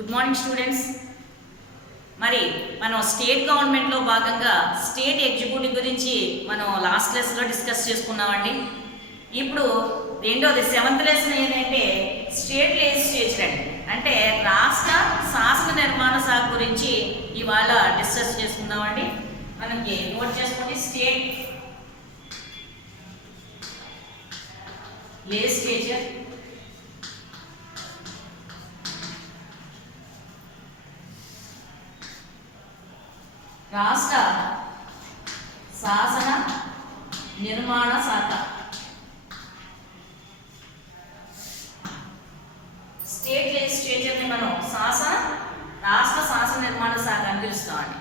Good morning students. మరి మనం state గవర్నమెంట్లో భాగంగా స్టేట్ ఎగ్జిక్యూటివ్ గురించి మనం లాస్ట్ క్లాస్లో డిస్కస్ చేసుకున్నామండి. ఇప్పుడు రెండోది 7th లెసన్ ఏంటంటే స్టేట్ లెజిస్లేచర్ అండి, అంటే రాష్ట్ర శాసన నిర్మాణ శాఖ గురించి ఇవాళ డిస్కస్ చేసుకుందామండి. మనకి నోట్ చేసుకోండి, స్టేట్ లెజిస్లేచర్ రాష్ట్ర శాసన నిర్మాణ శాఖ. స్టేట్ లెజిస్లేచర్ని మనం రాష్ట్ర శాసన నిర్మాణ శాఖ అని పిలుస్తామండి.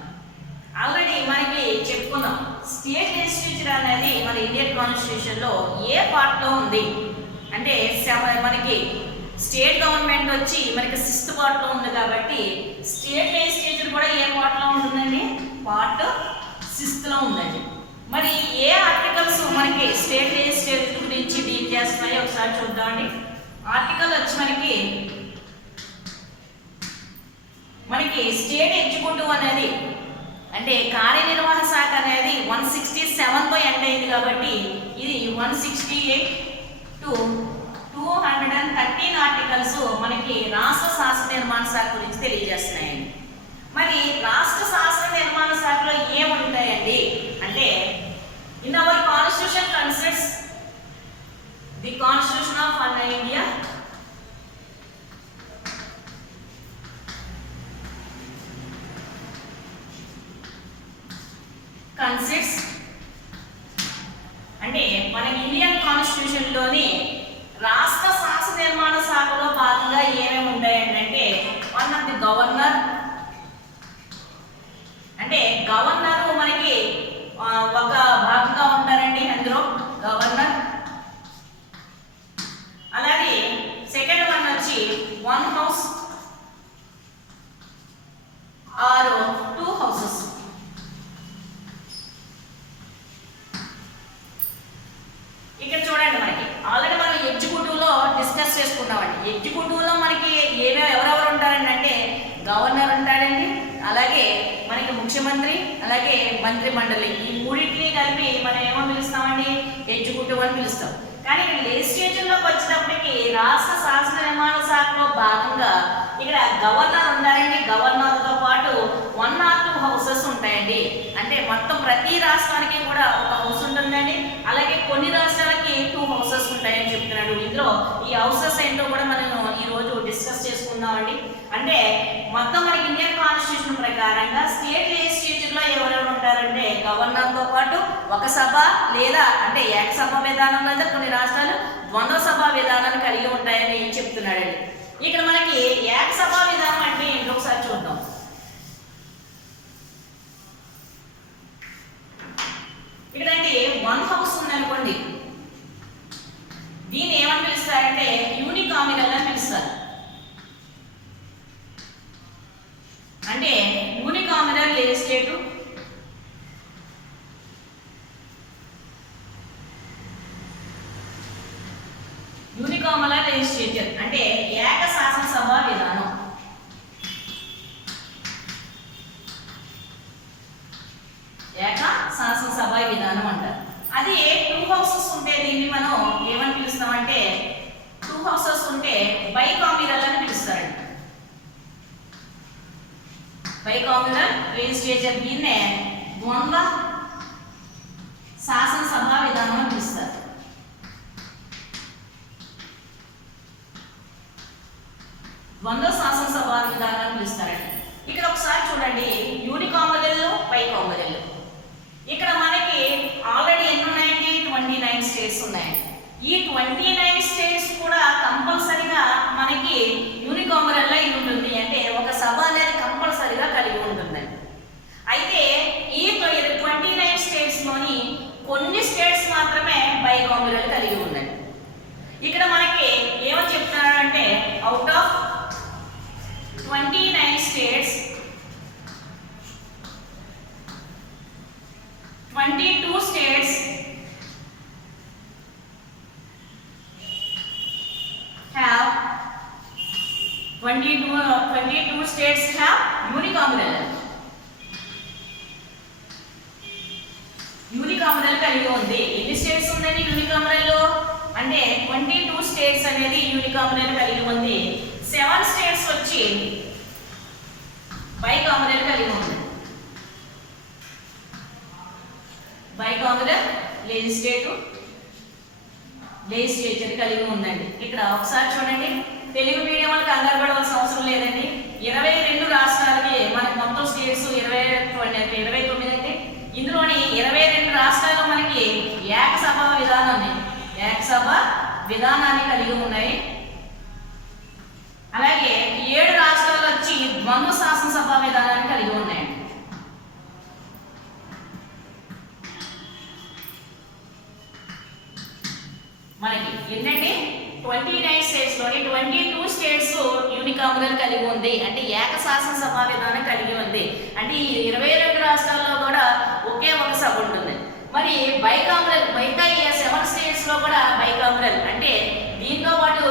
ఆల్రెడీ మనకి చెప్పుకున్నాం, స్టేట్ లెజిస్లేచర్ అనేది మన ఇండియన్ కాన్స్టిట్యూషన్లో ఏ పార్ట్లో ఉంది అంటే మనకి స్టేట్ గవర్నమెంట్ వచ్చి మనకి 6th పార్ట్లో ఉంది కాబట్టి స్టేట్ లెజిస్లేచర్ కూడా ఏ పార్ట్లో ఉంటుందండి, పార్ట్ 6లో ఉందండి. మరి ఏ ఆర్టికల్స్ మనకి స్టేట్ లెజిస్లేచర్ గురించి డీల్ చేస్తున్నాయో ఒకసారి చూద్దామండి. ఆర్టికల్ వచ్చి మనకి స్టేట్ ఎగ్జిక్యూటివ్ అనేది అంటే కార్యనిర్వహణ శాఖ అనేది 167తో ఎండ్ అయింది కాబట్టి ఇది 168 to 213 ఆర్టికల్స్ మనకి రాష్ట్ర శాసన నిర్మాణ శాఖ గురించి తెలియజేస్తున్నాయండి. మరి రాష్ట్ర శాసన నిర్మాణ శాఖలో ఏముంటాయండి అంటే, in our constitution considers the constitution of India considers అంటే మన ఇండియన్ కాన్స్టిట్యూషన్లోని రాష్ట్ర శాసన నిర్మాణ శాఖలో భాగంగా ఏమేమి ఉంటాయంటే, వన్ ఆఫ్ ది గవర్నర్ అంటే గవర్నర్ మనకి ఒక భాగంగా ఉంటారండి, అందులో గవర్నర్. అలాగే సెకండ్ వన్ వచ్చి 1 హౌస్ ఆర్ 2 హౌసెస్. ఇక్కడ చూడండి, మనకి ఆల్రెడీ మనం ఎగ్జిక్యూటివ్లో డిస్కస్ చేసుకున్నామండి. ఎగ్జిక్యూటివ్లో మనకి ఎవరెవరు ఉంటారండి అంటే గవర్నర్ ఉంటాడండి, అలాగే మనకి ముఖ్యమంత్రి, అలాగే మంత్రి మండలి. ఈ మూడింటిని కలిపి మనం ఏమో పిలుస్తామండి, ఎగ్జిక్యూటివ్ అని పిలుస్తాం. కానీ ఇక్కడ లెజిస్లేచర్లోకి వచ్చేటప్పటికి రాష్ట్ర శాసన నిర్మాణ శాఖలో భాగంగా ఇక్కడ గవర్నర్ ఉంటారండి. గవర్నర్తో పాటు 1 or 2 హౌసెస్ ఉంటాయండి. అంటే మొత్తం ప్రతి రాష్ట్రానికి కూడా ఒక హౌస్ ఉంటుందండి, అలాగే కొన్ని రాష్ట్రాలకి 2 హౌసెస్ ఉంటాయని చెప్తున్నాడు. ఇందులో ఈ హౌసెస్ ఏంటో కూడా మనం ఈరోజు డిస్కస్ చేసుకుందామండి. అంటే మొత్తం మనకి ఇండియన్ కాన్స్టిట్యూషన్ ప్రకారంగా స్టేట్ లెజిస్లేచర్లో ఎవరెవరు ఉంటారంటే గవర్నర్తో పాటు ఒక సభ లేదా అంటే ఏకసభ విధానం లేదా కొన్ని రాష్ట్రాలు ద్వంద్వ సభ విధానాన్ని కలిగి ఉంటాయని చెప్తున్నాడండి. ఇక్కడ మనకి ఏకసభ విధానం అంటే ఏంటో ఒకసారి చూద్దాం. ఇక్కడంటే 1 హౌస్ ఉందనుకోండి, దీన్ని ఏమని పిలుస్తారంటే యూనికామినల్ అని పిలుస్తారు. అంటే యూనికామినల్ లెజిస్లేటివ్ లెజిస్లేచర్ అంటే ఏక శాసనసభ విధానం. ఏక శాసనసభ విధానం అంటారు. అది 2 హౌసెస్ ఉంటే దీన్ని మనం ఏమని పిలుస్తామంటే 2 హౌసెస్ ఉంటే బైకామినల్ అని పిలుస్తారండి. బైకామినల్ లెజిస్లేచర్, దీన్నే ద్వంద్వ శాసనసభ విధానం అని పిలుస్తారు. ద్వంద్వ శాసనసభ విధానాన్ని పిలుస్తారండి. ఇక్కడ ఒకసారి చూడండి, యూనికామినల్, బైకామినల్. ఇక్కడ మనకి ఆల్రెడీ ఎన్ని ఉన్నాయండి, 29 స్టేట్స్ ఉన్నాయండి. ఈ 29 స్టేట్స్ కూడా కంపల్సరీగా మనకి యూనికామినల్ అయి ఉంటుంది, అంటే ఒక సభ అనేది కంపల్సరీగా కలిగి ఉంటుందండి. అయితే ఈ 29 స్టేట్స్లోని కొన్ని స్టేట్స్ మాత్రమే బైకామినల్ కలిగి ఉందండి. ఇక్కడ మనకి ఏమని చెప్తున్నారంటే out of 29 states 22 states have 22 states have unicameral. Unicameral కలిగి ఉంది. ఎన్ని స్టేట్స్ ఉందండి యూనికామరల్ లో అంటే 22 స్టేట్స్ అనేది యూనికామరల్ కలిగి ఉంది. 7 స్టేట్స్ వచ్చి బైకామరల్ కలిగి ఉంది. బైకామరల్ లెజిస్లేచర్ కలిగి ఉందండి. ఇక్కడ ఒకసారి చూడండి, తెలుగు మీడియం వాళ్ళకి కంగారు పడవలసిన అవసరం లేదండి. 22 రాష్ట్రాలకి మనకి మొత్తం స్టేట్స్ 29 అంటే ఇందులోని 22 రాష్ట్రాలు మనకి ఏకసభ విధానాన్ని కలిగి ఉన్నాయి. అలాగే 7 రాష్ట్రాలు వచ్చి ద్వంద్వ శాసనసభ విధానాన్ని కలిగి ఉన్నాయి. మనకి ఏంటంటే 29 స్టేట్స్ లోని 22 స్టేట్స్ యూనికామరల్ కలిగి ఉంది, అంటే ఏక శాసనసభ విధానం కలిగి ఉంది. అంటే ఈ 22 రాష్ట్రాల్లో కూడా ఒకే ఒక సభ ఉంటుంది. మరి బైకామరల్ మిగతా 7 స్టేట్స్ లో కూడా బైకామరల్ అంటే దీంతో పాటు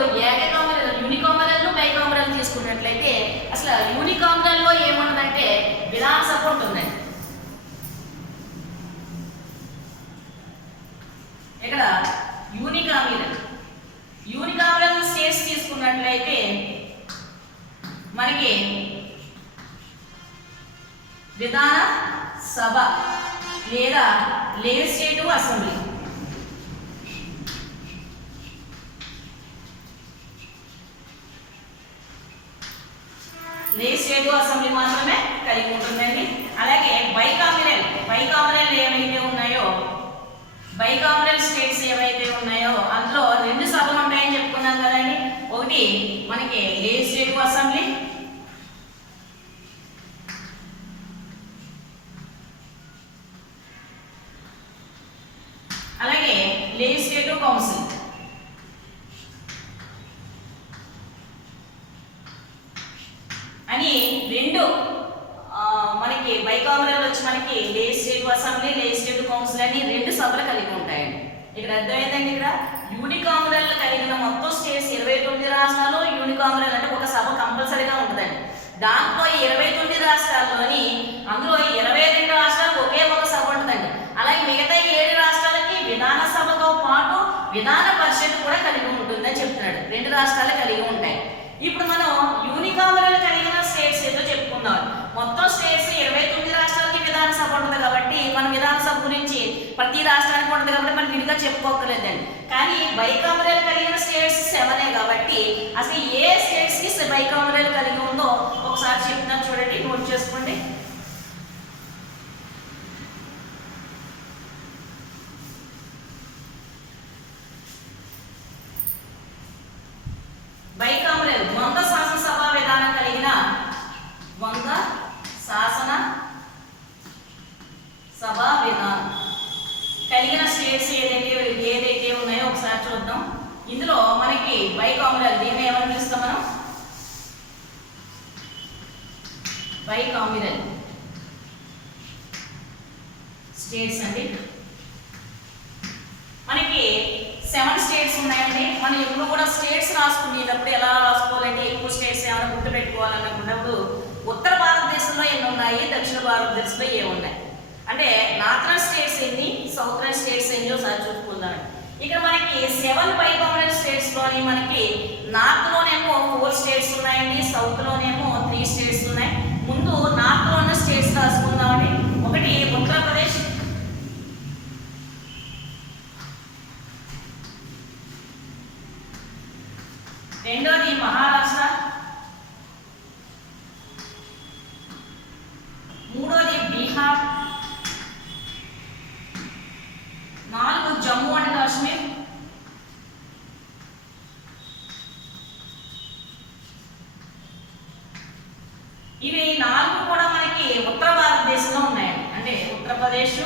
యూనికామరల్ బైకామరల్ తీసుకున్నట్లయితే అసలు యూనికామరల్ లో ఏముందంటే విధానసభ ఉంటుంది. ఇక్కడ యూనికామరల్ స్టేట్స్ తీసుకున్నట్లయితే మనకి విధాన సభ లేదా లెజిస్లేటివ్ అసెంబ్లీ. లెజిస్లేటివ్ అసెంబ్లీ మాత్రమే కలిగి ఉంటుందండి. అలాగే బైకామరల్ ఏవైతే ఉన్నాయో బైకామరల్ స్టేట్స్ ఏవైతే ఉన్నాయో అందులో 2 సభలు ఉంటాయని చెప్పుకున్నాం కదండి. ఒకటి మనకి లెజిస్లేటివ్ అసెంబ్లీ, అలాగే లెజిస్లేటివ్ కౌన్సిల్. అని 2 మనకి బైకామరల్ వచ్చి మనకి లెజిస్లేటివ్ అసెంబ్లీ, లెజిస్లేటివ్ కౌన్సిల్ అని 2 సభలు కలిగి ఉంటాయండి. ఇక్కడ అర్థమైందండి. ఇక్కడ యూనికామరల్ కలిగిన మొత్తం స్టేట్స్ 29 రాష్ట్రాలు యూనికామరల్ అంటే ఒక సభ కంపల్సరీగా ఉంటుందండి. దాంట్లో 29 రాష్ట్రాల్లోని అందులో 22 రాష్ట్రాలకు ఒకే ఒక సభ ఉంటుందండి. అలాగే మిగతా 7 రాష్ట్రాలకి విధాన సభతో పాటు విధాన పరిషత్ కూడా కలిగి ఉంటుందని చెప్తున్నాడు. 2 రాష్ట్రాలు కలిగి ఉంటాయి. ఇప్పుడు మనం యూనికామరల్ కలిగిన స్టేట్స్ ఏదో చెప్పుకుందాం. మొత్తం స్టేట్స్ 29 రాష్ట్రాలకి విధాన సభ ఉంటుంది కాబట్టి మనం విధాన సభ గురించి ప్రతి రాష్ట్రానికి ఉంటుంది కాబట్టి మనం విడిగా చెప్పుకోకలేదండి. కానీ బైకామరల్ కలిగిన స్టేట్స్ 7 కాబట్టి అసలు ఏ స్టేట్స్ కి బైకామరల్ కలిగి ఉందో ఒకసారి చెప్తున్నాను చూడండి, నోట్ చేసుకోండి. బైకామరల్ ద్వంద్వ శాసనసభ విధానం కలిగిన ద్వంద్వ శాసన సభ విధానం కలిగిన స్టేట్స్ ఏదైతే ఉన్నాయో ఒకసారి చూద్దాం. ఇందులో మనకి బైకామరల్ దీన్ని ఏమని పిలుస్తాం మనం? బైకామరల్ స్టేట్స్ అండి. మనకి 7 స్టేట్స్ ఉన్నాయండి. మనం ఎప్పుడు కూడా స్టేట్స్ రాసుకునేటప్పుడు ఎలా రాసుకోవాలంటే ఎక్కువ స్టేట్స్ ఏమైనా గుర్తు పెట్టుకోవాలనుకున్నప్పుడు ఉత్తర భారతదేశంలో ఎన్ని ఉన్నాయి, దక్షిణ భారతదేశంలో ఏమి ఉన్నాయి అంటే నార్థన్ స్టేట్స్ ఎన్ని, సౌతర్న్ స్టేట్స్ ఎన్ని ఒకసారి చూసుకుందాం. ఇక్కడ మనకి 7 బైకామరల్ స్టేట్స్ లోని మనకి నార్త్ లోనేమో 4 స్టేట్స్ ఉన్నాయండి, సౌత్ లోనేమో 3 స్టేట్స్ ఉన్నాయి. ముందు నార్త్ లో ఉన్న స్టేట్స్ రాసుకుందామండి. ఒకటి ఉత్తరప్రదేశ్, రెండోది మహారాష్ట్ర, మూడోది బీహార్, 4 జమ్మూ అండ్ కాశ్మీర్, ఇవి 4 కూడా మనకి ఉత్తర భారతదేశంలో ఉన్నాయండి. అంటే ఉత్తరప్రదేశ్,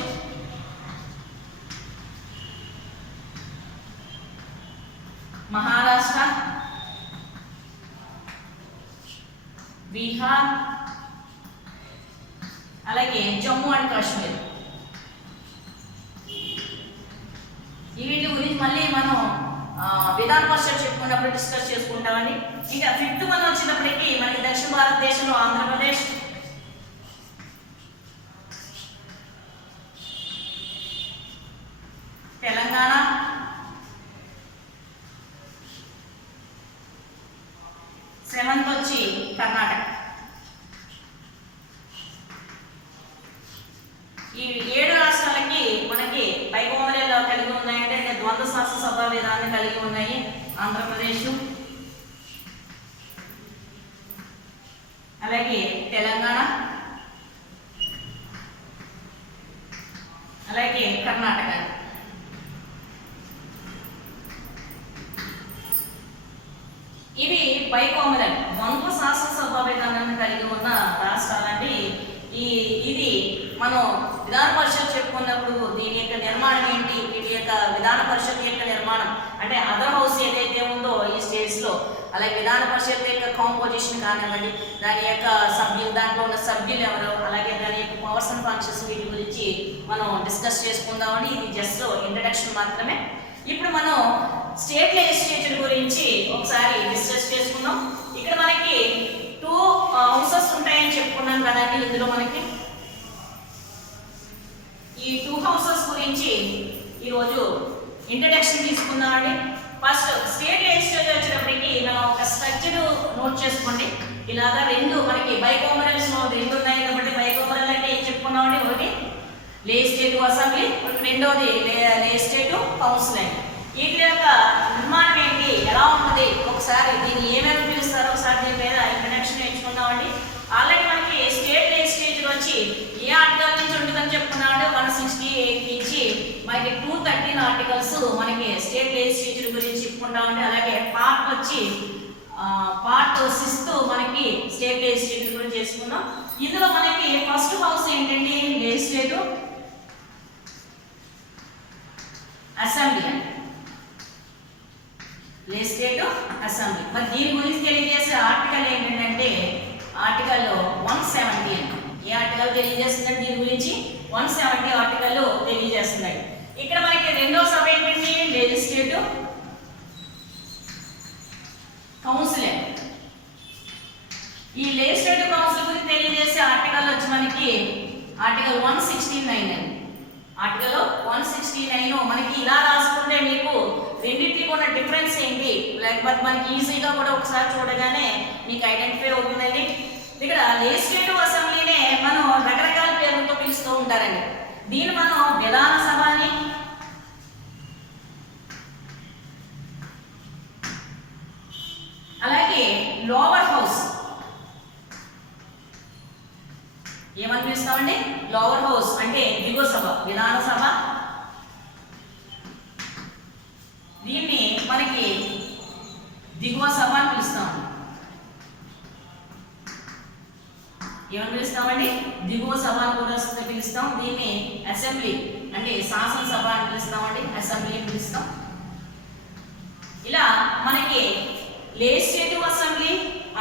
మహారాష్ట్ర, బీహార్, అలాగే జమ్మూ అండ్ కాశ్మీర్. వీటి గురించి మళ్ళీ మనం విధాన పరిషత్ చెప్పుకున్నప్పుడు డిస్కస్ చేసుకుంటామని. ఇంకా 5th వన్ వచ్చినప్పటికీ మనకి దక్షిణ భారతదేశంలో ఆంధ్రప్రదేశ్, తెలంగాణ, సెవెంత్ వచ్చి కర్ణాటక. ఈ 7 రాష్ట్రాలకి మనకి బైకోమరియల్ కలిగి ఉన్నాయంటే ద్వంద్వ శాసనసభ విధానాన్ని కలిగి ఉన్నాయి. ఆంధ్రప్రదేశ్, అలాగే తెలంగాణ, అలాగే కర్ణాటక. ఇవి బైకోమరల్ ద్వంద్వ శాసనసభ విధానాన్ని కలిగి ఉన్న రాష్ట్రాలండి. ఇది మనం విధాన పరిషత్ చెప్పుకున్నప్పుడు దీని యొక్క నిర్మాణం ఏంటి, వీటి యొక్క విధాన పరిషత్ యొక్క నిర్మాణం అంటే అదర్ హౌస్ ఏదైతే ఉందో ఈ స్టేట్స్లో, అలాగే విధాన పరిషత్ యొక్క కాంపోజిషన్ కానివ్వండి, దాని యొక్క సభ్యులు, దాంట్లో ఉన్న సభ్యులు ఎవరు, అలాగే దాని యొక్క పవర్స్ అండ్ ఫంక్షన్స్, వీటి గురించి మనం డిస్కస్ చేసుకుందామండి. ఇది జస్ట్ ఇంట్రడక్షన్ మాత్రమే. ఇప్పుడు మనం స్టేట్ లెజిస్లేచర్ గురించి ఒకసారి డిస్కస్ చేసుకుందాం. ఇక్కడ మనకి 2 హౌసెస్ ఉంటాయని చెప్పుకున్నాం కదండి. ఇందులో మనకి ఈ 2 హౌసెస్ గురించి ఈరోజు ఇంట్రడక్షన్ తీసుకుందామండి. ఫస్ట్ స్టేట్ లెజిస్లేచర్ వచ్చేటప్పటికి మనం ఒక స్ట్రక్చర్ నోట్ చేసుకోండి. ఇలాగా 2 మనకి బైకోమరల్స్ 2 ఉన్నాయి కాబట్టి బైకోమరల్ అంటే ఏం చెప్పుకున్నామండి, ఒకటి లెజిస్లేటివ్ అసెంబ్లీ, రెండోది లెజిస్లేటివ్ కౌన్సిల్ అండి. వీటి యొక్క నిర్మాణం ఏంటి, ఎలా ఉంటుంది, ఒకసారి దీన్ని ఏమేమి పిలుస్తారో ఒకసారి దీని మీద ఇంట్రడక్షన్ నేర్చుకుందామండి. ఆల్రెడీ మనకి స్టేట్ లెజిస్లేచర్ వచ్చి ఏ ఆర్టికల్ నుంచి ఉంటుందని చెప్పుకున్నామంటే 168 నుంచి మనకి 213 ఆర్టికల్స్ మనకి స్టేట్ లెజిస్లేచర్ గురించి చెప్పుకుంటామండి. అలాగే పార్ట్ 6 మనకి స్టేట్ లెజిస్లేచర్ గురించి చేసుకుందాం. ఇందులో మనకి ఫస్ట్ హౌస్ ఏంటండి, లెజిస్లేటివ్ అసెంబ్లీ అండి, లెజిస్లేటివ్ అసెంబ్లీ. మరి దీని గురించి తెలియజేసే ఆర్టికల్ ఏంటంటే ఆర్టికల్ 170 అండి. ఏ ఆర్టికల్ తెలియజేస్తుందంటే దీని గురించి 170 ఆర్టికల్ తెలియజేస్తున్నాయి. ఇక్కడ మనకి రెండో సభ ఏంటండి, లెజిస్లేటివ్ కౌన్సిల్ అండి. ఈ లెజిస్లేటివ్ కౌన్సిల్ గురించి తెలియజేసే ఆర్టికల్ వచ్చి మనకి ఆర్టికల్ 169 అండి. ఆర్టికల్ 169 మనకి ఇలా రాసుకుంటే మీకు రెండింటికి ఉన్న డిఫరెన్స్ ఏంటి, లేకపోతే మనకి ఈజీగా కూడా ఒకసారి చూడగానే మీకు ఐడెంటిఫై అవుతుందండి. ఇక్కడ లెజిస్లేటివ్ అసెంబ్లీనే మనం రకరకాల పేర్లతో పిలుస్తూ ఉంటారండి. దీన్ని మనం విధాన సభ అని, అలాగే లోవర్ హౌస్ ఏమని పిలుస్తామండి, లోవర్ హౌస్ అంటే దిగువ సభ, విధాన సభ. దీన్ని మనకి దిగువ సభ అని పిలుస్తామండి. ఏమని పిలుస్తామండి, దిగువ సభ అని కూడా పిలుస్తాం. దీన్ని అసెంబ్లీ అంటే శాసనసభ అని పిలుస్తామండి, అసెంబ్లీ అని పిలుస్తాం. ఇలా మనకి లెజిస్లేటివ్ అసెంబ్లీ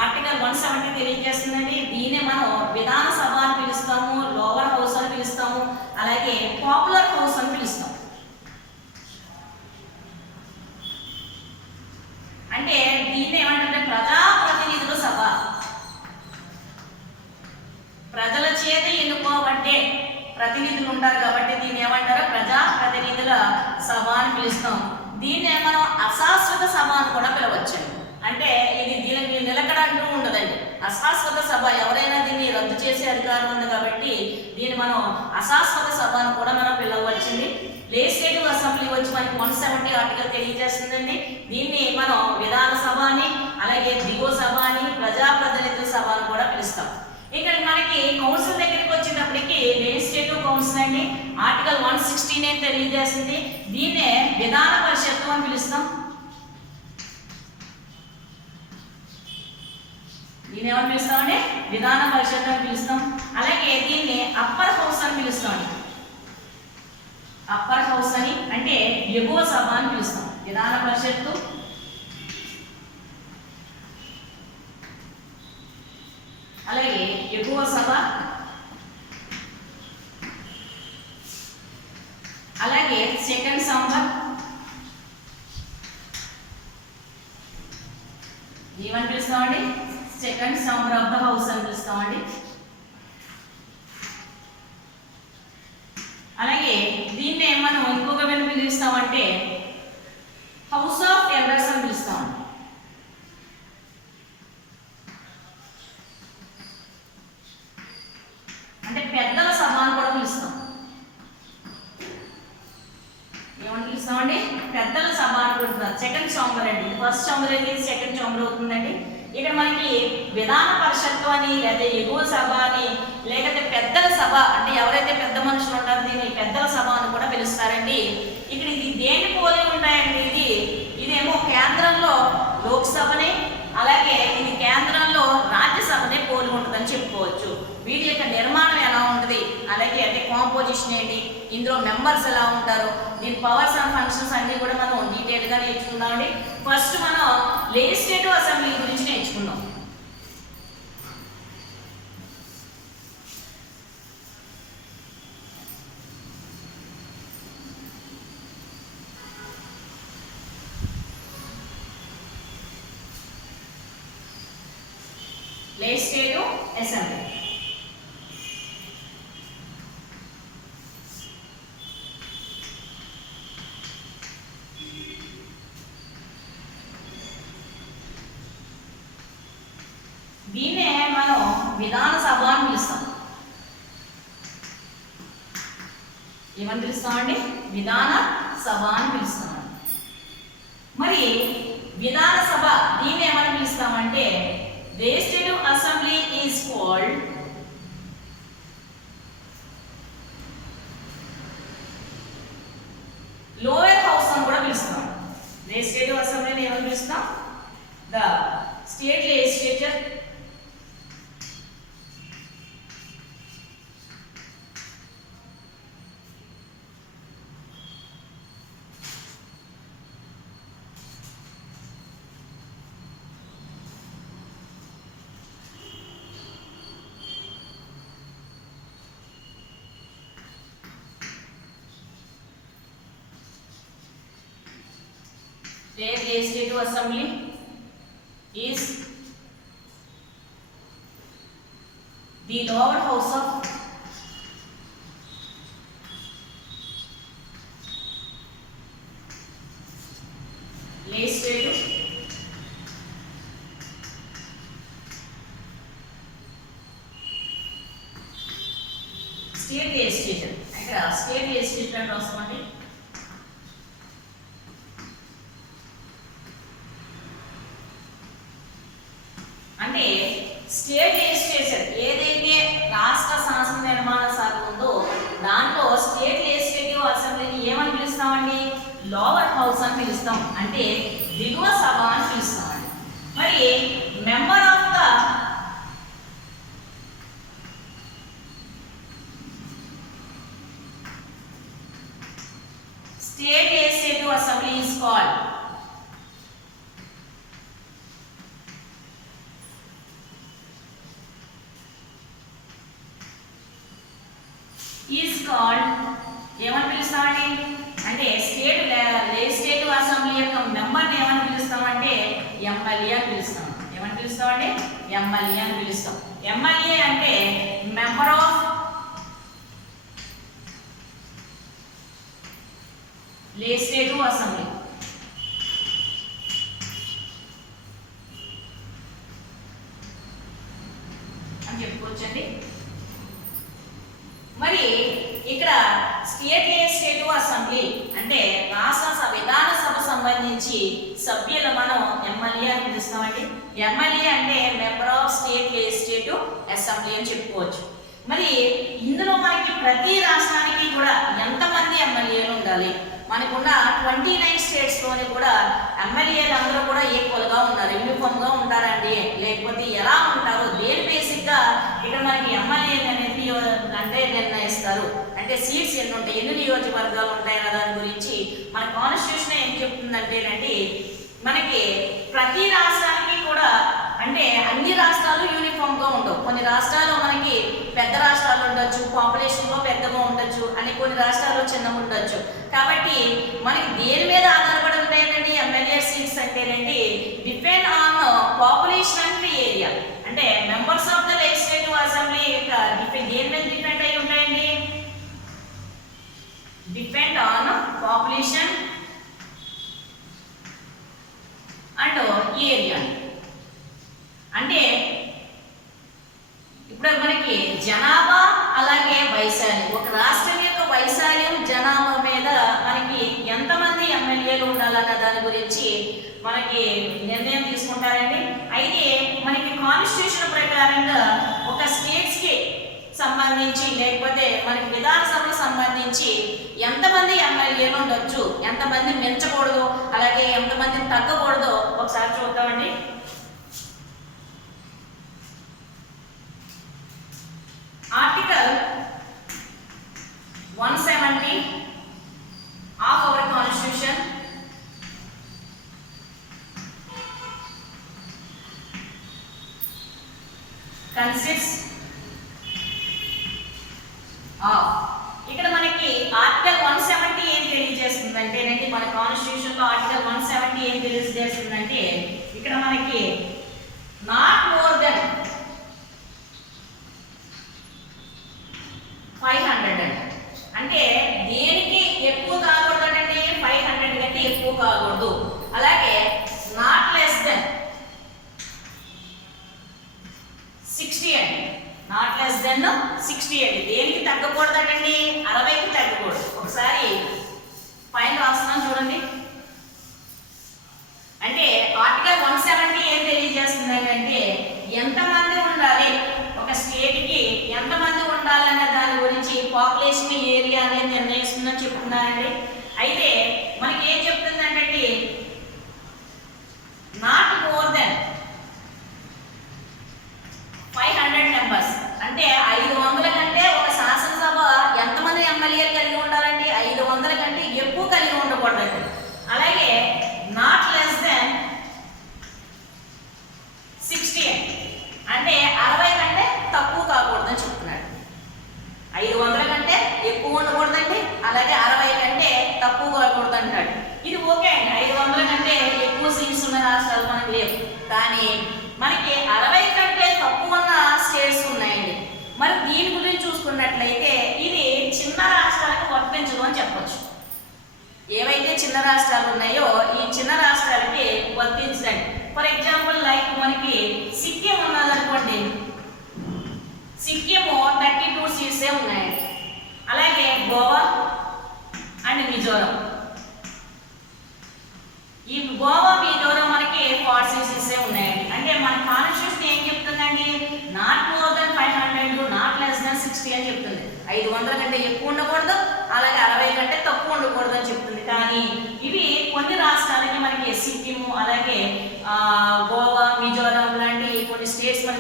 ఆర్టికల్ 170 తెలియజేస్తుందండి. దీన్ని మనం విధాన సభ అని పిలుస్తాము, లోవర్ హౌస్ అని పిలుస్తాము, అలాగే పాపులర్ హౌస్ అని పిలుస్తాం. అంటే దీన్ని ఏమంటే ప్రజాప్రతినిధుల సభ, ప్రజల చేత ఎన్నుకోబట్టే ప్రతినిధులు ఉంటారు కాబట్టి దీన్ని ఏమంటారు, ప్రజాప్రతినిధుల సభ అని పిలుస్తాం. దీన్నే మనం అశాశ్వత సభ అని కూడా పిలవచ్చండి. అంటే ఇది దీనికి నిలకడ అంటూ ఉండదండి. అశాశ్వత సభ, ఎవరైనా దీన్ని రద్దు చేసే అధికారం ఉంది కాబట్టి దీన్ని మనం అశాశ్వత సభ అని కూడా మనం పిలవచ్చింది. లెజిస్లేటివ్ అసెంబ్లీ వచ్చి మనకి 170 ఆర్టికల్ తెలియజేస్తుందండి. దీన్ని మనం విధాన సభ అని, అలాగే దిగువ సభ అని, ప్రజాప్రతినిధుల సభ అని కూడా పిలుస్తాం. ఇక్కడ మనకి కౌన్సిల్ దగ్గరికి వచ్చేటప్పటికి లెజిస్లేటివ్ కౌన్సిల్ అండి, ఆర్టికల్ 169 తెలియజేస్తుంది. దీన్నే విధాన పరిషత్తు అని పిలుస్తాం. దీన్ని ఏమని పిలుస్తామండి, విధాన పరిషత్ అని పిలుస్తాం. అలాగే దీన్ని అప్పర్ హౌస్ అని పిలుస్తామండి. అప్పర్ హౌస్ అని అంటే ఎగువ సభ అని పిలుస్తాం. విధాన పరిషత్తు, అలాగే ఎగువ సభ, అలాగే సెకండ్ ఛాంబర్, ఏమని పిలుస్తామండి? Second chamber of the house అని పిలుస్తామండి. అలాగే దీన్నే మనం ఇంకొక పేరు పిలుస్తామంటే హౌస్ ఆఫ్ ఎల్డర్స్ అని పిలుస్తామండి. అంటే పెద్దల సభ అని కూడా పిలుస్తాం. ఏమని పిలుస్తామండి? పెద్దల సభ అని పిలుస్తారు. సెకండ్ ఛాంబర్ అండి. ఫస్ట్ ఛాంబర్ అయితే సెకండ్ ఛాంబర్ అవుతుందండి. ఇక్కడ మనకి విధాన పరిషత్తు అని లేదా ఎగువ సభ అని లేకపోతే పెద్దల సభ అంటే ఎవరైతే పెద్ద మనుషులు ఉంటారో దీన్ని పెద్దల సభ అని కూడా పిలుస్తారండి. ఇక్కడ ఇది దేని పోలి ఉంటాయండి? ఇదేమో కేంద్రంలో లోక్సభని అలాగే ఇది కేంద్రంలో రాజ్యసభనే పోలి ఉంటుందని చెప్పుకోవచ్చు. వీటి యొక్క నిర్మాణం ఎలా ఉంటుంది, అలాగే అంటే కాంపోజిషన్ ఏంటి, ఇందులో మెంబర్స్ ఎలా ఉంటారు, దీని పవర్స్ అండ్ ఫంక్షన్స్ అన్ని కూడా మనం డీటెయిల్గా నేర్చుకుందామండి. ఫస్ట్ మనం లెజిస్లేటివ్ అసెంబ్లీ గురించి నేర్చుకుందాం. లెజిస్లేటివ్ అసెంబ్లీ దీన్నే మనం విధాన సభ అని పిలుస్తాం. ఏమని పిలుస్తామండి? విధాన సభ అని పిలుస్తాం. మరి విధాన సభ దీన్ని ఏమని పిలుస్తామంటే legislative assembly is called lower house అని కూడా పిలుస్తాం. లెజిస్లేటివ్ అసెంబ్లీని ఏమని పిలుస్తాం? The state legislature State Legislative Assembly is the lower house of legislative state legislature. ఇక్కడ state legislature అంటే వస్తామండి. అంటే స్టేట్ లెజిస్లేచర్ ఏదైతే రాష్ట్ర శాసన నిర్మాణ శాఖ ఉందో దాంట్లో స్టేట్ లెజిస్లేటివ్ అసెంబ్లీని ఏమని పిలుస్తామండి? లోవర్ హౌస్ అని పిలుస్తాం. అంటే దిగువ సభ అని పిలుస్తామండి. మరి member of the state legislative assembly is called ఏమని పిలుస్తామండి? అంటే స్టేట్ లెజిస్లేటివ్ అసెంబ్లీ యొక్క మెంబర్ని ఏమని పిలుస్తామంటే ఎమ్మెల్యే అని పిలుస్తాం. ఏమని పిలుస్తామండి? ఎమ్మెల్యే అని పిలుస్తాం. ఎమ్మెల్యే అంటే మెంబర్ ఆఫ్ లెజిస్లేటివ్ అసెంబ్లీ. అని చెప్పుకోవచ్చండి. మరి ఇక్కడ స్టేట్ లెజిస్లేటివ్ అసెంబ్లీ అంటే రాష్ట్ర విధాన సభ సంబంధించి సభ్యులు మనం ఎమ్మెల్యే అని పిలుస్తామండి. ఎమ్మెల్యే అంటే member of state legislative assembly అని చెప్పుకోవచ్చు. మరి ఇందులో మనకి ప్రతి రాష్ట్రానికి కూడా ఎంతమంది ఎమ్మెల్యేలు ఉండాలి? మనకున్న 29 స్టేట్స్లోని కూడా ఎమ్మెల్యేలు అందరూ కూడా ఈక్వల్గా ఉన్నారు, యూనిఫామ్గా ఉంటారండి, లేకపోతే ఎలా ఉంటారు? దేని బేసిక్గా ఇక్కడ మనకి ఎమ్మెల్యేలు అనేది అంటే నిర్ణయిస్తారు. అంటే సీట్స్ ఎన్ని ఉంటాయి, ఎన్ని నియోజకవర్గాలు ఉంటాయి అన్న దాని గురించి మన కాన్స్టిట్యూషన్ ఏం చెప్తుందంటేనండి, మనకి ప్రతి రాష్ట్రానికి కూడా అంటే అన్ని రాష్ట్రాలు యూనిఫామ్గా ఉండవు. కొన్ని రాష్ట్రాలు మనకి పెద్ద రాష్ట్రాలు ఉండొచ్చు, పాపులేషన్లో పెద్దగా ఉండొచ్చు, అని కొన్ని రాష్ట్రాలు చిన్నగా ఉండొచ్చు. కాబట్టి మనకి దేని మీద ఆధారపడి ఉంటాయండి ఎమ్మెల్యే సీట్స్ అంటేనండి? Depend on on population and area. అంటే ఇప్పుడు మనకి జనాభా అలాగే వైశాల్యం, ఒక రాష్ట్రం యొక్క వైశాల్యం జనాభా మీద మనకి ఎంతమంది ఎమ్మెల్యేలు ఉండాలన్న దాని గురించి మనకి నిర్ణయం తీసుకుంటారండి. అయితే మనకి కాన్స్టిట్యూషన్ ప్రకారంగా ఒక స్టేట్స్కి సంబంధించి లేకపోతే మనకి విధానసభకు సంబంధించి ఎంతమంది ఎమ్మెల్యేలు ఉండొచ్చు, ఎంతమంది మించకూడదు, అలాగే ఎంతమంది తగ్గకూడదు ఒకసారి చూద్దామండి. Article 170 of our constitution consists ఇక్కడ మనకి ఆర్టికల్ 170 ఏం తెలియజేస్తుందంటేనండి, మన కాన్స్టిట్యూషన్ లో ఆర్టికల్ 170 ఏం తెలియజేస్తుందంటే ఇక్కడ మనకి నాట్ మోర్ దెన్ 500 అంటే దేనికి ఎక్కువ కాకూడదండి, 500 కంటే ఎక్కువ కాకూడదు. అలాగే నాట్ లెస్ దెన్ 60 అండి, నాట్ లెస్ దెన్ 60 అండి. దేనికి తగ్గకూడదండి, 60కి తగ్గకూడదు. ఒకసారి పైన రాస్తున్నాను చూడండి. అంటే ఆర్టికల్ 170 ఏం తెలియజేస్తుందంటే ఎంతమంది ఉండాలి, ఒక స్టేట్కి ఎంతమంది ఉండాలన్న దాని గురించి పాపులేషన్ ఏరియా అనేది నిర్ణయిస్తుందని చెప్తున్నారండి. అయితే మనకి ఏం చెప్తుందంటే నాట్ మోర్ దెన్ 500 మెంబర్స్ అంటే 500 కంటే ఒక శాసనసభ ఎంతమంది ఎమ్మెల్యేలు కలిగి ఉండాలండి, 500 కంటే ఎక్కువ కలిగి ఉండకూడదండి. అలాగే నాట్ లెస్ దెన్ 60 అంటే 60 కంటే తక్కువ కాకూడదని చెప్తున్నాడు. 500 కంటే ఎక్కువ ఉండకూడదండి, అలాగే 60 కంటే తక్కువ కాకూడదు అంటాడు. ఇది ఓకే అండి, 500 కంటే ఎక్కువ సీట్స్ ఉన్న రాష్ట్రాలు మనకి లేవు. కానీ మనకి 60 కంటే తక్కువ ఉన్న స్టేట్స్ ఉన్నాయండి. మరి దీని గురించి చూసుకున్నట్లయితే ఇది చిన్న రాష్ట్రాలకు వర్తించదు అని చెప్పొచ్చు. ఏవైతే చిన్న రాష్ట్రాలు ఉన్నాయో ఈ చిన్న రాష్ట్రాలకి వర్తించదండి. ఫర్ ఎగ్జాంపుల్ లైక్ మనకి సిక్కిం ఉన్నదనుకోండి, సిక్కిం 32 సీట్సే ఉన్నాయండి. అలాగే గోవా అండ్ మిజోరం, ఈ గోవా మిజోరం మనకి 40 సీట్సే ఉన్నాయండి. అంటే మన కాన్స్టిట్యూషన్ ఏం చెప్తుందండి, not more than 500 not less than 60 అని చెప్తుంది. 500 కంటే ఎక్కువ ఉండకూడదు, అలాగే 60 కంటే తక్కువ ఉండకూడదు అని చెప్తుంది. కానీ ఇవి కొన్ని రాష్ట్రాలకి మనకి సిక్కిం అలాగే గోవా మిజోరం లాంటి కొన్ని స్టేట్స్ మన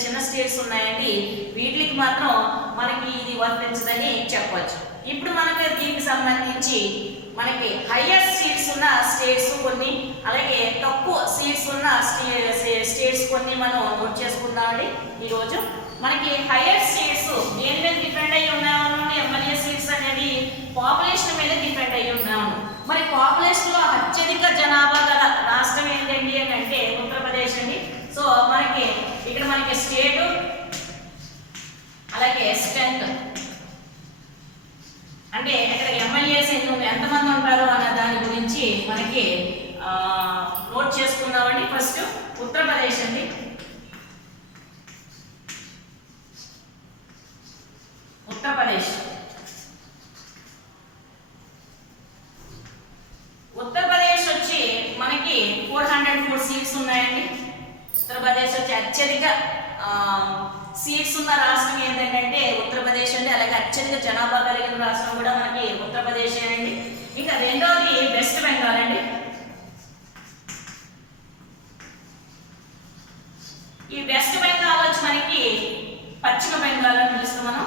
చిన్న స్టేట్స్ ఉన్నాయండి. వీటికి మాత్రం మనకి ఇది వర్తించదని చెప్పవచ్చు. ఇప్పుడు మనకి దీనికి సంబంధించి మనకి హైయెస్ట్ సీట్స్ ఉన్న స్టేట్స్ కొన్ని, అలాగే తక్కువ సీట్స్ ఉన్న స్టేట్స్ కొన్ని మనం నోట్ చేసుకుందామండి. ఈరోజు మనకి హైయెస్ట్ స్టేట్స్ దేని మీద డిపెండ్ అయ్యి ఉన్నాము, ఎమ్మెల్యే సీట్స్ అనేది పాపులేషన్ మీద డిపెండ్ అయ్యి ఉన్నాము. మరి పాపులేషన్ లో అత్యధిక జనాభా గల రాష్ట్రం ఏంటండి అని అంటే ఉత్తరప్రదేశ్ అండి. సో మనకి ఇక్కడ మనకి స్టేట్ అలాగే స్ట్రెంత్ అంటే ఇక్కడ ఎమ్మెల్యేస్ ఎంతమంది ఉంటారు అన్న దాని గురించి మనకి నోట్ చేసుకుందామండి. ఫస్ట్ ఉత్తరప్రదేశ్ అండి. ఉత్తరప్రదేశ్ వచ్చి మనకి 404 సీట్స్ ఉన్నాయండి. ఉత్తరప్రదేశ్ వచ్చి అత్యధిక సీట్స్ ఉన్న రాష్ట్రం ఏంటంటే ఉత్తరప్రదేశ్ అండి. అలాగే అత్యధిక జనాభా కలిగిన రాష్ట్రం కూడా మనకి ఉత్తరప్రదేశ్ అండి. ఇంకా రెండవది వెస్ట్ బెంగాల్ అండి. ఈ వెస్ట్ బెంగాల్ వచ్చి మనకి పశ్చిమ బెంగాల్ అని పిలుస్తాం మనం,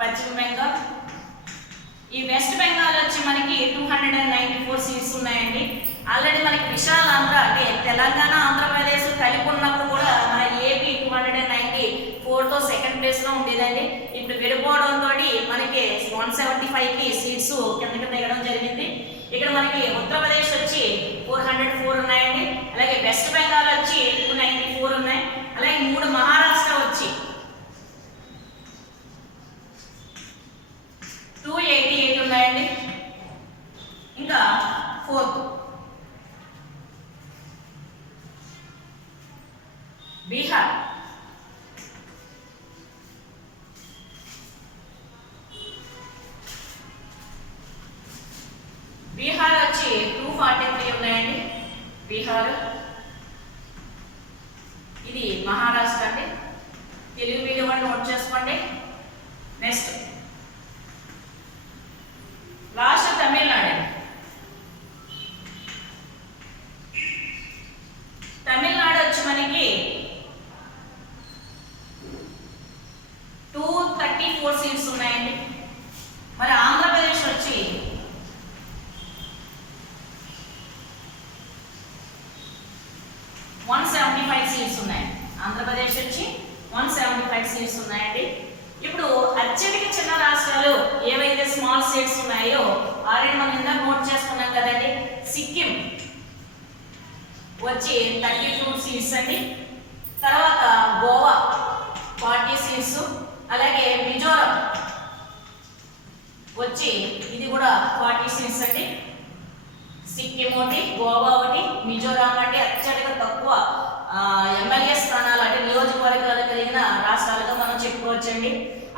పశ్చిమ బెంగాల్. ఈ వెస్ట్ బెంగాల్ వచ్చి మనకి 294 సీట్స్ ఉన్నాయండి. ఆల్రెడీ మనకి విశాలాంధ్ర అంటే తెలంగాణ ఆంధ్రప్రదేశ్ కలిపి ఉన్నప్పుడు కూడా మన ఏపీ 294తో సెకండ్ ప్లేస్ లో ఉండేదండి. ఇప్పుడు విడిపోవడంతో మనకి 175కి సీట్స్ కిందకి దిగడం జరిగింది. ఇక్కడ మనకి ఉత్తరప్రదేశ్ వచ్చి 404 ఉన్నాయండి. అలాగే వెస్ట్ బెంగాల్ వచ్చి 294 ఉన్నాయి. అలాగే 3 మహారాష్ట్ర వచ్చి 288 ఉన్నాయండి. బీహార్, బీహార్ వచ్చి 243 ఉన్నాయండి. బీహార్ ఇది మహారాష్ట్ర అండి. తెలుగు మీడియం కూడా నోట్ చేసుకోండి. నెక్స్ట్ లాస్ట్ తమిళనాడు అండి. తమిళనాడు వచ్చి మనకి 234 సీట్స్ ఉన్నాయండి. మరి ఆంధ్రప్రదేశ్ వచ్చి 175 సీట్స్ ఉన్నాయి. ఆంధ్రప్రదేశ్ వచ్చి 175 సీట్స్ ఉన్నాయండి. ఇప్పుడు అత్యధిక చిన్న రాష్ట్రాలు ఏవైతే స్మాల్ స్టేట్స్ ఉన్నాయో ఆల్రెడీ మనం ఇందాక నోట్ చేసుకున్నాం కదండి. సిక్కిం వచ్చి 32 సీట్స్ అండి. తర్వాత గోవా 40 సీట్స్, అలాగే మిజోరం వచ్చి ఇది కూడా 40 సీట్స్ అండి. సిక్కిం ఒకటి, గోవా ఒకటి, మిజోరాం అంటే అత్యధిక తక్కువ ఎమ్మెల్యే స్థానాలు అంటే నియోజకవర్గాలు కలిగిన రాష్ట్రాలుగా మనం చెప్పుకోవచ్చండి.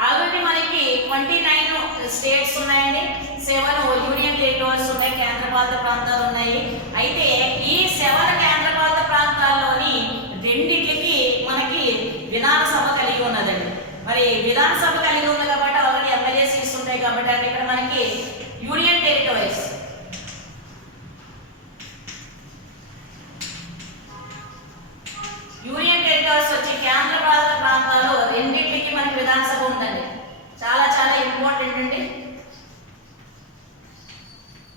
ఆల్రెడీ మనకి 29 స్టేట్స్ ఉన్నాయండి. 7 యూనియన్ టెరిటరీస్ ఉన్నాయి, కేంద్రపాలిత ప్రాంతాలు ఉన్నాయి. అయితే ఈ 7 కేంద్రపాలిత ప్రాంతాల్లోని రెండింటికి మనకి విధానసభ కలిగి ఉన్నదండి. మరి విధానసభ కలిగి ఉంది కాబట్టి ఆల్రెడీ ఎమ్మెల్యే సీట్స్ ఉంటాయి కాబట్టి అంటే ఇక్కడ మనకి యూనియన్ టెరిటరీస్ వచ్చి కేంద్రపాలిత ప్రాంతాలు రెండింటికి మనకి విధానసభ ఉందండి. చాలా చాలా ఇంపార్టెంట్ అండి.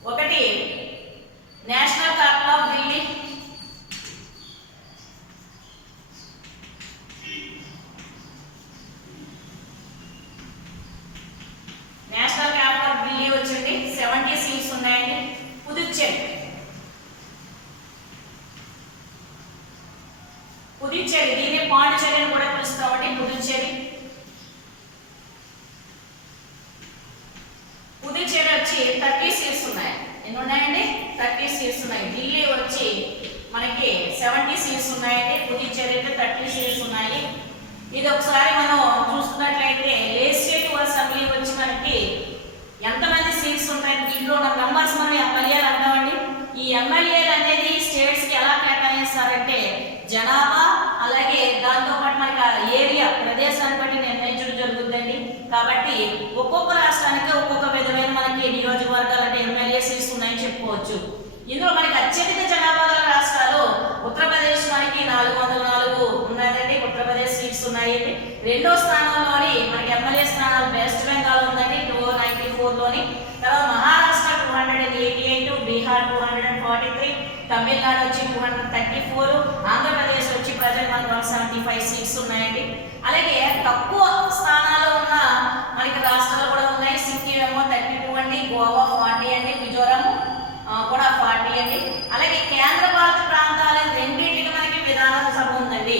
ఒకటి national capital of Delhi, national capital of Delhi వచ్చింది 70 సీట్స్ ఉన్నాయండి. పుదుచ్చేరి దీన్ని పాండిచేరి అని కూడా పిలుస్తామండి. పుదుచ్చేరి వచ్చి 30 సీట్స్ ఉన్నాయి. ఎన్ని ఉన్నాయండి? 30 సీట్స్ ఉన్నాయి. ఢిల్లీ వచ్చి మనకి 70 సీట్స్ ఉన్నాయండి. పుదుచ్చేరి అయితే 30 సీట్స్ ఉన్నాయి. ఇది ఒకసారి మనం చూసుకున్నట్లయితే లెజిస్లేటివ్ అసెంబ్లీ వచ్చి మనకి ఎంతమంది సీట్స్ ఉంటాయి, దీంట్లో ఉన్న మెంబర్స్ మనం ఎమ్మెల్యేలు అంటామండి. ఈ ఎమ్మెల్యేలు అనేది స్టేట్స్ కి ఎలా కేటాయిస్తారంటే జనాభా అలాగే దాంతో పాటు మనకి ఏరియా ప్రదేశాన్ని బట్టి నిర్ణయించడం జరుగుతుందండి. కాబట్టి ఒక్కొక్క రాష్ట్రానికి ఒక్కొక్క విధమైన మనకి నియోజకవర్గాలు అంటే ఎమ్మెల్యే సీట్స్ ఉన్నాయని చెప్పుకోవచ్చు. ఇందులో మనకి అత్యధిక జనాభా గల రాష్ట్రాలు ఉత్తరప్రదేశ్ మనకి 404 ఉన్నదండి. ఉత్తరప్రదేశ్ సీట్స్ ఉన్నాయండి. రెండో స్థానంలోని మనకి ఎమ్మెల్యే స్థానాలు వెస్ట్ బెంగాల్ ఉందండి 294లోని. తర్వాత మహారాష్ట్ర 288, బీహార్ 243, తమిళనాడు వచ్చి 234, ఆంధ్రప్రదేశ్ వచ్చి ప్రజెంట్ మనకు 175 సీట్స్ ఉన్నాయండి. అలాగే తక్కువ స్థానాలు ఉన్న మనకి రాష్ట్రాలు కూడా ఉన్నాయి. సిక్కిం ఏమో 32 అండి, గోవా 40 అండి, మిజోరాం కూడా 40 అండి. అలాగే కేంద్రపాలిత ప్రాంతాలు రెండింటికి మనకి విధానసభ ఉందండి.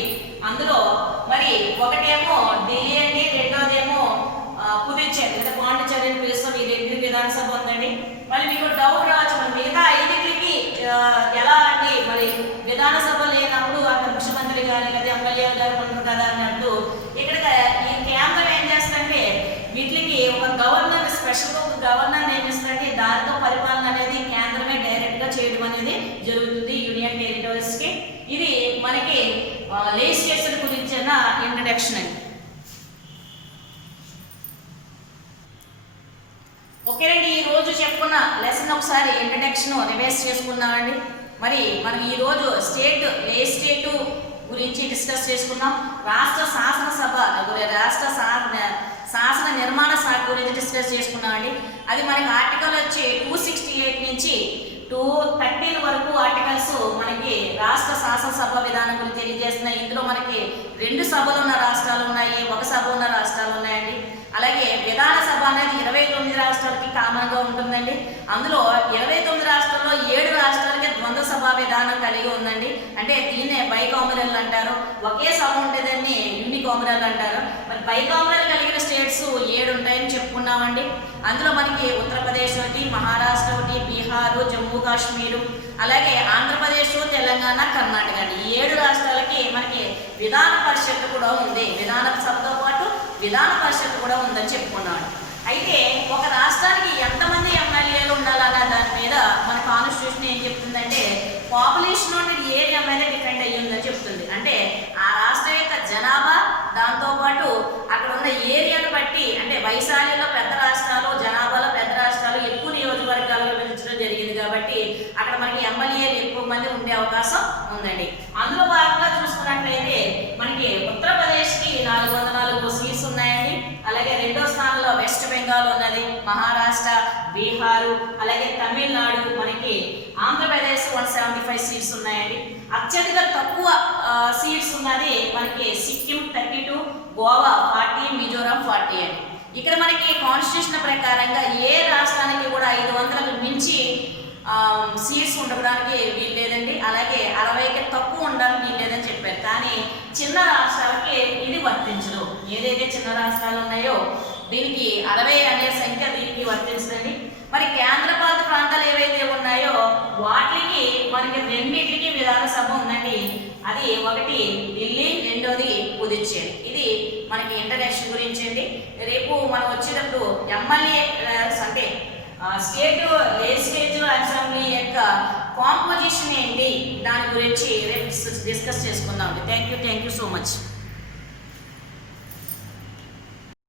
అందులో మరి ఒకటేమో ఢిల్లీ అండి, రెండోదేమో పుదుచ్చేరి లేదా పాండిచేరి అని పిలుస్తాం. ఈ రెండింటికి విధానసభ ఉందండి. మళ్ళీ మీకు డౌట్ రావచ్చు, మరి మిగతా 5టికి ఎలా అండి మరి విధానసభ లేనప్పుడు అక్కడ ముఖ్యమంత్రి కానీ లేదా ఎమ్మెల్యే గారు ఉంటారు కదా అన్నట్టు ఇక్కడ ఈ కేంద్రం ఏం చేస్తుందంటే వీటికి ఒక గవర్నర్ స్పెషల్గా ఒక గవర్నర్ నియమిస్తుందంటే దానితో పరిపాలన అనేది కేంద్రమే డైరెక్ట్ గా చేయడం అనేది జరుగుతుంది యూనియన్ టెరిటరీస్ కి. ఇది మనకి లెజిస్లేచర్ గురించిన ఇంట్రడక్షన్ అండి. ఓకేనండి, ఈ రోజు చెప్పుకున్న లెసన్ ఒకసారి ఇంట్రడక్షన్ రివైజ్ చేసుకున్నామండి. మరి మనం ఈ రోజు స్టేట్ లెజిస్లేటివ్ గురించి డిస్కస్ చేసుకున్నాం. రాష్ట్ర శాసనసభ రాష్ట్ర శాసన నిర్మాణ శాఖ గురించి డిస్కస్ చేసుకున్నామండి. అది మనకి ఆర్టికల్ వచ్చి 268 నుంచి 213 వరకు ఆర్టికల్స్ మనకి రాష్ట్ర శాసనసభ విధానం గురించి తెలియజేస్తున్నాయి. ఇందులో మనకి 2 సభలు ఉన్న రాష్ట్రాలు ఉన్నాయి, 1 సభ ఉన్న రాష్ట్రాలు ఉన్నాయండి. అలాగే విధానసభ అనేది 29 రాష్ట్రాలకి కామన్ గా ఉంటుందండి. అందులో 29 రాష్ట్రాల్లో 7 రాష్ట్రాలకి ద్వంద్వ సభా విధానం కలిగి ఉందండి. అంటే దీన్నే బైకామరల్ అంటారు. ఒకే సభ ఉండేదాన్ని యూనికామరల్ అంటారు. మరి బైకామరల్ కలిగిన స్టేట్స్ 7 ఉంటాయని చెప్పుకున్నామండి. అందులో మనకి ఉత్తరప్రదేశ్ ఒకటి, మహారాష్ట్ర ఒకటి, బీహారు, జమ్మూ కాశ్మీరు, అలాగే ఆంధ్రప్రదేశ్, తెలంగాణ, కర్ణాటక అండి. ఈ 7 రాష్ట్రాలకి మనకి విధాన పరిషత్ కూడా ఉంది. విధాన సభతో పాటు విధాన పరిషత్ కూడా ఉందని చెప్పుకున్నాడు. అయితే ఒక రాష్ట్రానికి ఎంతమంది ఎమ్మెల్యేలు ఉండాలన్న దాని మీద మన కాన్స్టిట్యూషన్ ఏం చెప్తుందంటే పాపులేషన్ ఆఫ్ ఏరియా మీద డిపెండ్ అయ్యి ఉందని చెప్తుంది. అంటే ఆ రాష్ట్రం యొక్క జనాభా, దాంతోపాటు అక్కడ ఉన్న ఏరియాను బట్టి, అంటే వైశాల్యంలో పెద్ద రాష్ట్రాలు, జనాభాలో పెద్ద రాష్ట్రాలు ఎక్కువ నియోజకవర్గాలుగా విభజించడం జరిగింది కాబట్టి అక్కడ మనకి ఎమ్మెల్యేలు ఎక్కువ మంది ఉండే అవకాశం ఉందండి. అందులో భాగంగా చూసుకున్నట్లయితే మనకి ఉత్తరప్రదేశ్కి 404 సీట్స్ ఉన్నాయండి. అలాగే రెండో స్థానంలో వెస్ట్ బెంగాల్ ఉన్నది, మహారాష్ట్ర, బీహారు, అలాగే తమిళనాడు, మనకి ఆంధ్రప్రదేశ్ 175 సీట్స్ ఉన్నాయండి. అత్యధిక తక్కువ సీట్స్ ఉన్నది మనకి సిక్కిం 32, గోవా 40, మిజోరాం 40 అండి. ఇక్కడ మనకి కాన్స్టిట్యూషన్ ప్రకారంగా ఏ రాష్ట్రానికి కూడా 500కు మించి సీట్స్ ఉండడానికి వీలు లేదండి. అలాగే 60కి తక్కువ ఉండడానికి వీలు లేదని చెప్పారు. కానీ చిన్న రాష్ట్రాలకి ఇది వర్తించదు. ఏదైతే చిన్న రాష్ట్రాలు ఉన్నాయో దీనికి 60 అనే సంఖ్య దీనికి వర్తించదండి. మరి కేంద్రపాలిత ప్రాంతాలు ఏవైతే ఉన్నాయో వాటికి మనకి రెండింటికి విధానసభ ఉందండి. అది ఒకటి ఢిల్లీ, రెండోది పుదుచ్చేరి. ఇది మనకి ఇంటర్నేషనల్ గురించి అండి. రేపు మనం వచ్చేటప్పుడు ఎమ్మెల్యే అంటే స్టేట్ లెజిస్లేటివ్ అసెంబ్లీ యొక్క కాంపోజిషన్ ఏంటి దాని గురించి రేపు డిస్కస్ చేసుకుందాం. Thank you so much.